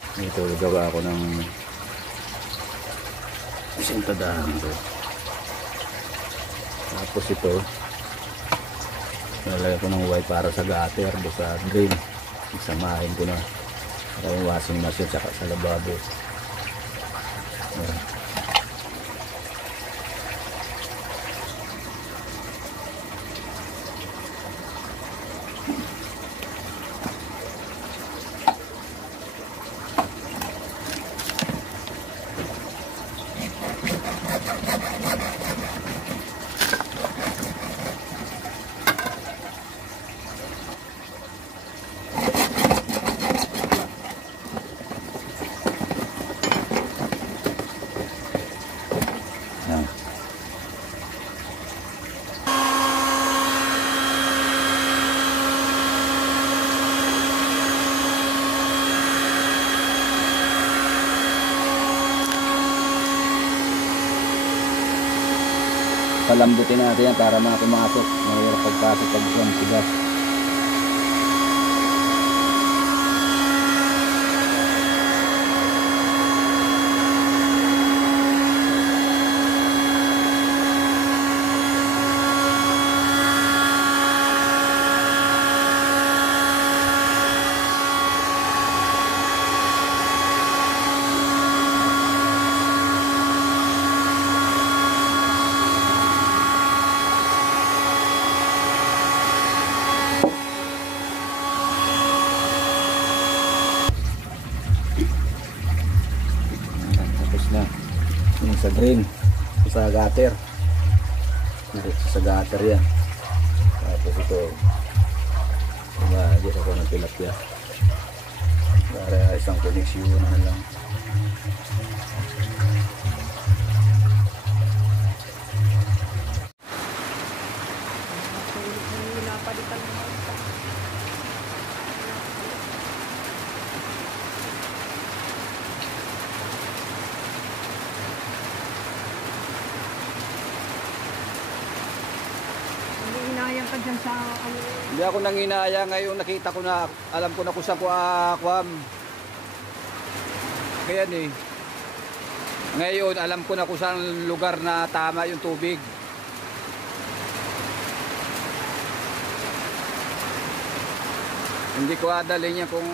Ito gawa ako ng sintadahan ko. Tapos ito nalagay ko ng white para sa gutter do sa drain. Isamahin ko na para yung washing machine saka sa lababo. Ayan. Palambutin natin yan para pumasok. Mahirap pagpasok pag isang sigas. Sa drain, sa gutter, sa gutter yan. Tapos ito mag-adjust ako ng tilapia para isang koneksyon na lang. Ka dyan sa, Hindi ako nanginaya ngayon, nakita ko na, alam ko na kung saan ko akwam. Kaya ngayon alam ko na kung saan lugar na tama yung tubig. Hindi ko adalhin yan kung